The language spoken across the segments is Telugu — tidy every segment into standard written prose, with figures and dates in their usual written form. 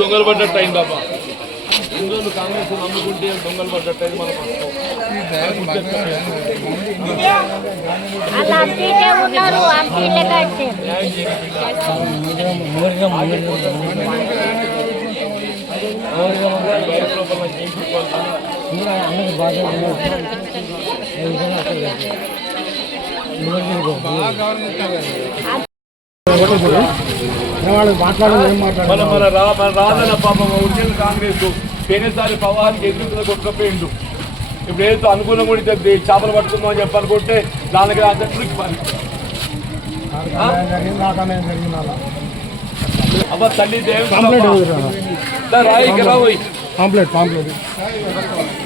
దొంగలు పడ్డట్టు అయింది బాబా. హిందువులు కాంగ్రెస్ నమ్ముకుంటే దొంగలు పడ్డట్టు అయింది. మనం మన రాదన్న పాపం ఒరిజినల్ కాంగ్రెస్ పేనేసారి పవానికి ఎదురు కొట్టుకపోయిండు. ఇప్పుడు ఏదో అనుకూలం కూడా చేపలు పట్టుకుందాం అని చెప్పనుకుంటే దానికి అందరికి అబ్బా తల్లి రాయికి రాబోయి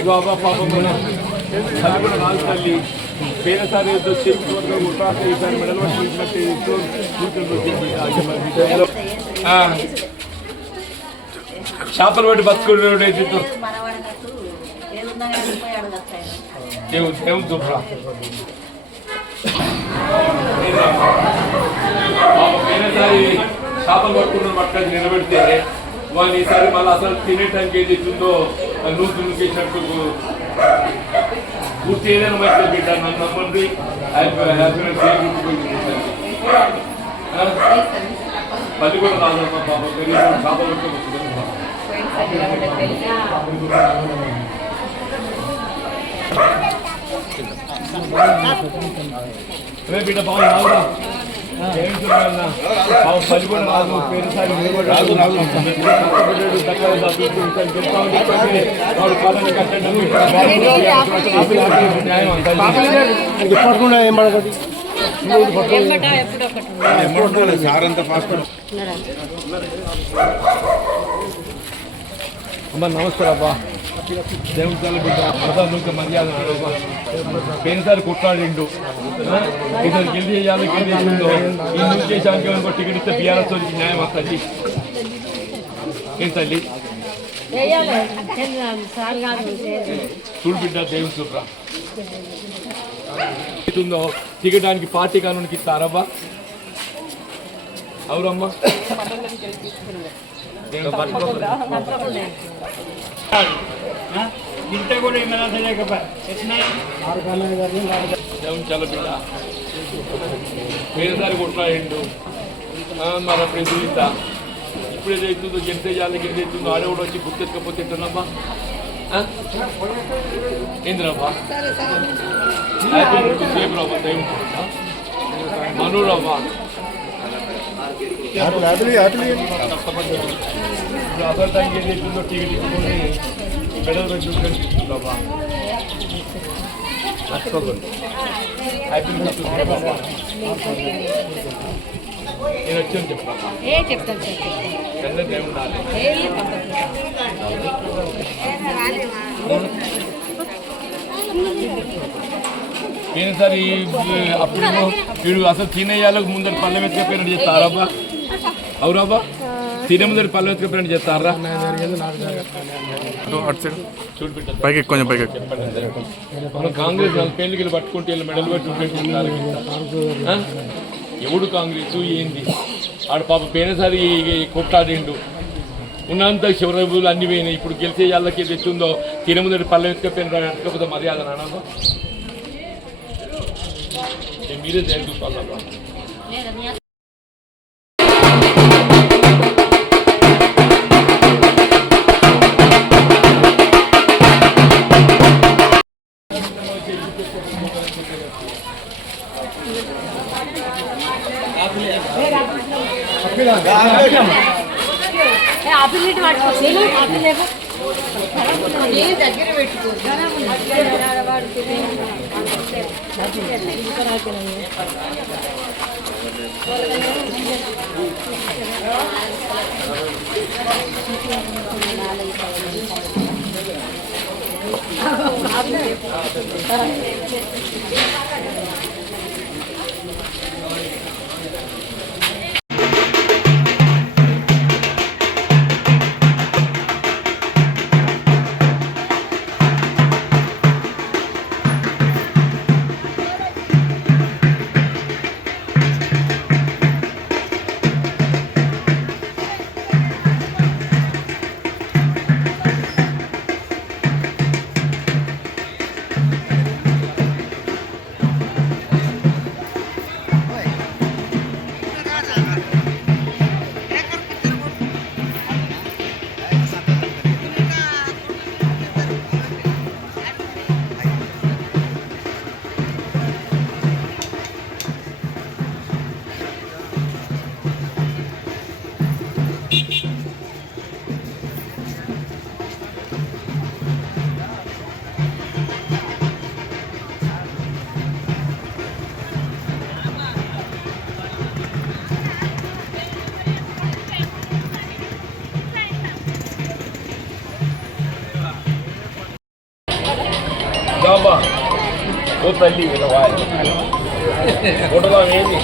ఇగో అబ్బా పాపం తల్లి కూడా రాదు. తల్లి పేరేసారి ఈసారి మెడల్ చేపలు పట్టి బతుకుడు చూపరా. పేరేసారి చేపలు పట్టుకున్న పట్టుకొని నిలబెడితే వాళ్ళు ఈసారి మళ్ళీ అసలు తినే టైంకి ఏది ఇస్తుందో నూతులు చేసినట్టు పూర్తి ఏదైనా మంచిగా బిడ్డ నన్ను నమ్మండి. పది కూడా రాదమ్మా పాపం చేపలు బిడ్డ బాగుంది రాదురా. పది కూడా రాదు. పేరుసారి ఏం పడదు అమ్మా. నమస్కారం అబ్బా. దేవుడి తల్లి బిడ్డ ప్రధాన మర్యాద పేరుసారి కొట్లాడిండు. ఇద్దరు గెలిచి చేయాలి గెలిచిందో ఈ న్యూస్ చేసానికి ఇంకో టికెట్ ఇస్తే బీఆర్ఎస్ వాళ్ళకి న్యాయం వస్తుంది. ఏం తల్లి చూడు బిడ్డ దేవుని చూడరా అవుతుందో టికెటానికి పార్టీ కానూనికి ఇస్తారబ్బా. అవురమ్మా. ఇంత కూడా ఏమైనా చాలా బిడ్డ వేరేసారి కొట్లాడిండు. మరి అప్పుడు ఎదురుతా ఇప్పుడు ఏదైతుందో గెలితే చేయాలి గెలిచేస్తుందో ఆడే కూడా వచ్చి గుర్తెక్కకపోతే ఎట్లనమ్మా. ఏంద్రబ్బా సేపు రవ్వ దైవం మనూరవ్వా అసలు టైంకి ఏదైతుందో టికెట్ ఇచ్చుకొని మెడల్ పెట్టి కనిపిస్తుందమ్మా. మర్చిపోకండి. నేను వచ్చాను చెప్తాను. ఉండాలి. పోయినసారి అప్పుడు వీడు అసలు తినేయాలకు ముందర పళ్ళెం ఎత్తుకపోయినట్టు చేస్తారబ్బా. అవురాబ్బా తినే ముందర పళ్ళెం ఎత్తుకపోయినట్టు చేస్తారా. పైకి కొంచెం పైకి మనం కాంగ్రెస్ 40 ఏళ్ళకి పట్టుకుంటే మెడల్ పెట్టుకుంటే ఎవడు కాంగ్రెస్ ఏంది ఆడ పాప పోయినసారి కొట్లాడిండు. ఉన్నంత శివరబులు అన్ని పోయినాయి. ఇప్పుడు గెలిచే వాళ్ళకి ఏది ఎత్తుందో తినే ముందర పళ్ళెం ఎత్తుకపోయిన మర్యాద నానబ్బా. మీరే జరుగుతారబ్బా. దగ్గర పెట్టుకో ఓ తల్లి ఫోటోలో ఏంది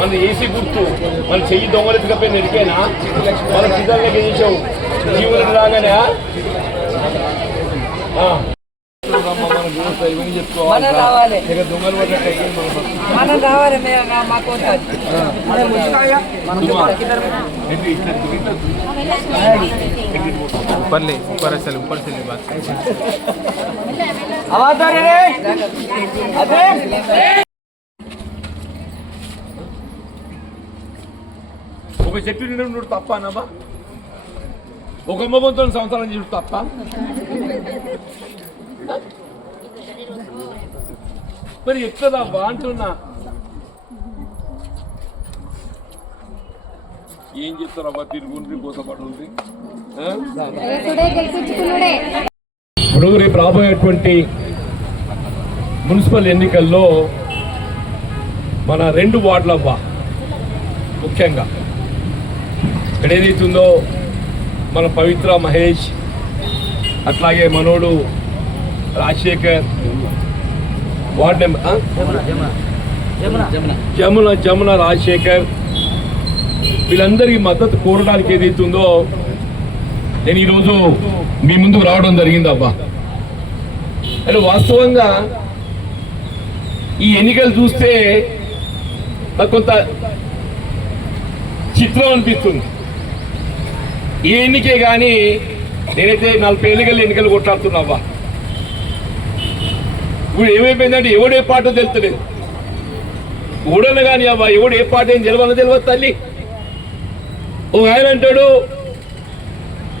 మన ఏసీ గుర్తు మన చెయ్యి దొంగలెత్తుకపోయింది ఎడికైనా మన పిల్లలకి చేసావు జీవులను రాగానే ఇవన్నీ చెప్పుకోవాలి దొంగలు మనం రావాలి మాకు ऊपर ले ऊपर से ले बात आवाज आ रही है ఒక చెట్టు నిండు తప్ప అన్నమా ఒక అమ్మబంతో సంవత్సరం చూడు తప్ప మరి ఎక్కదవ్వా అంటున్నా ఏం చెప్తారబ్బా తిరుగుండ్రి పోసపడుండ్రి ఇప్పుడు రేపు రాబోయేటువంటి మున్సిపల్ ఎన్నికల్లో మన 2 వార్డులవ్వా ముఖ్యంగా ఇక్కడ ఏదైతుందో మన పవిత్ర మహేష్ అట్లాగే మనోడు రాజశేఖర్ వార్డ్ నెంబర్ జమున రాజశేఖర్ వీళ్ళందరికీ మద్దతు కోరడానికి ఏదైతుందో నేను ఈరోజు మీ ముందుకు రావడం జరిగింది అబ్బా. అంటే వాస్తవంగా ఈ ఎన్నికలు చూస్తే నాకు కొంత చిత్రం అనిపిస్తుంది. ఈ ఎన్నికే కానీ నేనైతే 40 ఏళ్ళుగా ఎన్నికలు కొట్లాడుతున్నావా. ఇప్పుడు ఏమైపోయిందంటే ఎవడే పాటో తెలుస్తలేదు. ఓడన కానీ అవ్వా ఎవడు ఏ పాట ఏం తెలియదు తల్లి. ఓ ఆయన అంటాడు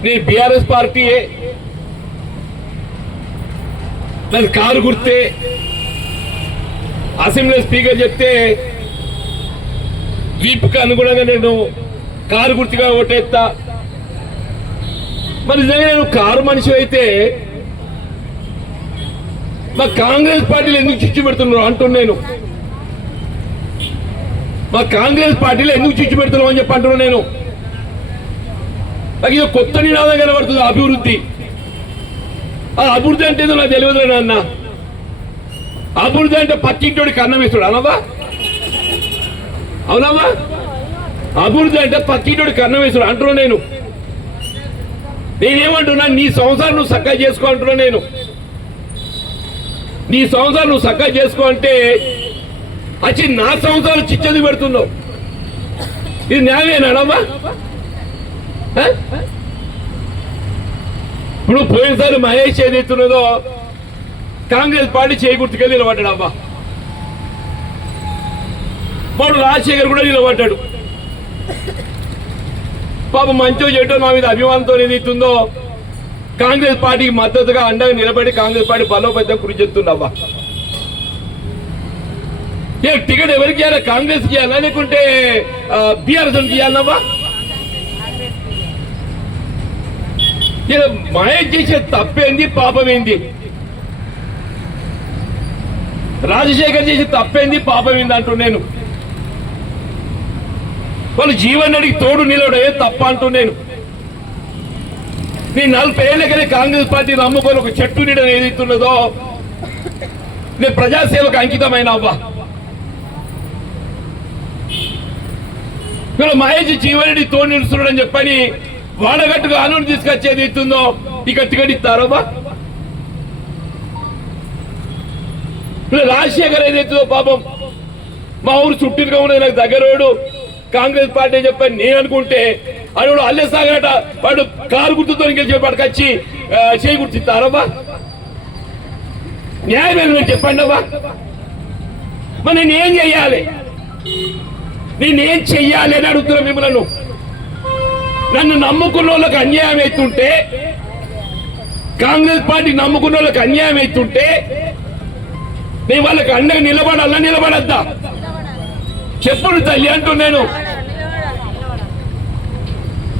నేను బీఆర్ఎస్ పార్టీయే, నాకు కారు గుర్తే, అసెంబ్లీ స్పీకర్ చెప్తే వీపుకి అనుగుణంగా నేను కారు గుర్తుగా ఓటేస్తా. మరి నిజంగా నేను కారు మనిషి అయితే మా కాంగ్రెస్ పార్టీలో ఎందుకు చిచ్చు పెడుతున్నారు అంటున్నాను. నేను మా కాంగ్రెస్ పార్టీలో ఎందుకు చిచ్చు పెడుతున్నావు అని చెప్పి అంటున్నాను. నేను నాకు ఇది కొత్త నినాదం కనబడుతుంది అభివృద్ధి. ఆ అభివృద్ధి అంటే ఏదో నాకు తెలియదు నాన్న. అభివృద్ధి అంటే పక్కింటోడికి అన్నం ఇస్తాడు అనవా, అవునవా? అభివృద్ధి అంటే పక్కింటోడికి అన్నం ఇస్తాడు అంటున్నా. నేనేమంటున్నా నీ సంవత్సరాలు నువ్వు చక్కగా చేసుకో అంటున్నా. నేను నీ సంవత్సరాలు నువ్వు చక్కగా చేసుకో అంటే వచ్చి నా సంవత్సరాలు చిచ్చది పెడుతున్నావు. ఇది న్యాయమేనాడమ్మా? ఇప్పుడు పోయినసారి మహేష్ ఏదైతున్నదో కాంగ్రెస్ పార్టీ చేకూర్చుకెళ్ళి నిలబడ్డాడు అబ్బా. వాడు రాజశేఖర్ కూడా నిలబడ్డాడు. పాపం మంచో చెట్టో నా మీద అభిమానంతో ఏదైతుందో కాంగ్రెస్ పార్టీకి మద్దతుగా అండగా నిలబడి కాంగ్రెస్ పార్టీ బలోపేతం కృషి చేస్తుండబ్బా. టికెట్ ఎవరికి ఇవ్వాలా? కాంగ్రెస్ కి ఇవ్వాలా లేకుంటే బీఆర్ఎస్ ఇవ్వాలన్నవా? మహేష్ చేసే తప్పేంది పాపమేంది? రాజశేఖర్ చేసే తప్పేంది పాపమేంది అంటున్నాను. వాళ్ళు జీవన్ రెడ్డికి తోడు నిలవడే తప్ప అంటున్నాను. నేను 40 ఏళ్ళకనే కాంగ్రెస్ పార్టీ నమ్ముకొని ఒక చెట్టు నీడ ఏదైతున్నదో నేను ప్రజాసేవకు అంకితమైన అవ్వా. వీళ్ళు మహేష్ జీవన్ రెడ్డి తోడు నిలుస్తున్నాడు అని చెప్పని వాడగట్టుగా ఆనూరు తీసుకొచ్చేది ఇస్తుందో ఇక టికెట్ ఇస్తారబ్బా. రాజశేఖర్ ఏదైతుందో పాపం మా ఊరు చుట్టూరుగా ఉన్నది నాకు దగ్గరోడు కాంగ్రెస్ పార్టీ అని చెప్పని నేను అనుకుంటే అడు అల్లే సాగరట వాడు కారు గుర్తుతో గెలిచే వాడికి వచ్చి చేయి గుర్తిస్తారబ్బా. న్యాయం మీరు చెప్పండి అబ్బా. మరి నేనేం చెయ్యాలి? నేనేం చెయ్యాలి అని అడుగుతున్నా మిమ్మల్ని. నన్ను నమ్ముకున్న వాళ్ళకి అన్యాయం అవుతుంటే, కాంగ్రెస్ పార్టీ నమ్ముకున్న వాళ్ళకి అన్యాయం అవుతుంటే నేను వాళ్ళకి అండగా నిలబడాలా నిలబడద్దా? చెప్పుడు తల్లి అంటున్నాను.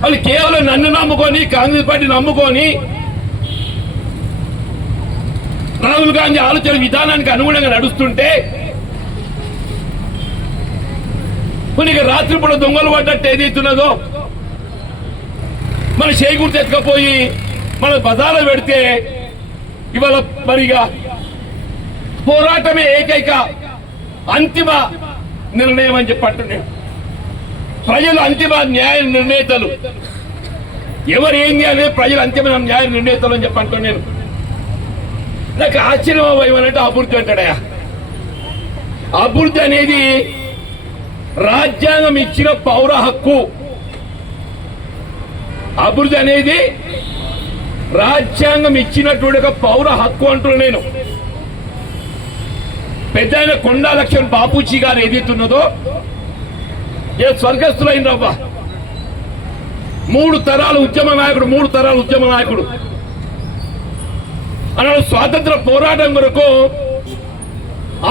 వాళ్ళు కేవలం నన్ను నమ్ముకొని కాంగ్రెస్ పార్టీ నమ్ముకొని రాహుల్ గాంధీ ఆలోచన విధానానికి అనుగుణంగా నడుస్తుంటే మనకి రాత్రిపూట దొంగలు పడ్డట్టు ఏదైతున్నదో మన చేకూర్చి ఎత్తుకపోయి మన బజార్లో పెడితే ఇవాళ మరిగా పోరాటమే ఏకైక అంతిమ నిర్ణయం అని చెప్పంటున్నాను. ప్రజలు అంతిమ న్యాయ నిర్ణేతలు. ఎవరు ఏం చేయాలి? ప్రజలు అంతిమ న్యాయ నిర్ణేతలు అని చెప్పంటున్నాను నేను. నాకు ఆశ్చర్యం ఏమనంటే అభివృద్ధి అంటాడయా. అభివృద్ధి అనేది రాజ్యాంగం ఇచ్చిన పౌర హక్కు. అభివృద్ధి అనేది రాజ్యాంగం ఇచ్చినటువంటి ఒక పౌర హక్కు అంటున్నాను నేను. పెద్ద ఆయన కొండా లక్ష్మణ్ బాపూజీ గారు ఏదైతున్నదో ఏ స్వర్గస్థులైనవ్వా. 3 తరాల ఉద్యమ నాయకుడు అన్నాడు. స్వాతంత్ర పోరాటం కొరకు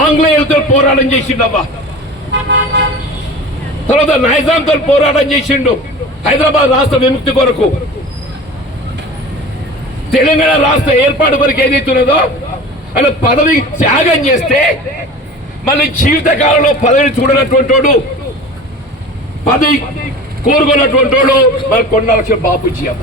ఆంగ్లేయులతో పోరాటం చేసిండవ్వా. తర్వాత నైజాంతో పోరాటం చేసిండు హైదరాబాద్ రాష్ట్ర విముక్తి కొరకు. తెలంగాణ రాష్ట్ర ఏర్పాటు కొరకు ఏదైతున్నదో ఆయన పదవి త్యాగం చేస్తే మళ్ళీ జీవితకాలంలో పదవిని చూడనటువంటి వాడు, పదవి కోరుకున్నటువంటి వాడు మన కొండా లక్ష్మణ్ బాపూజీ అమ్మ.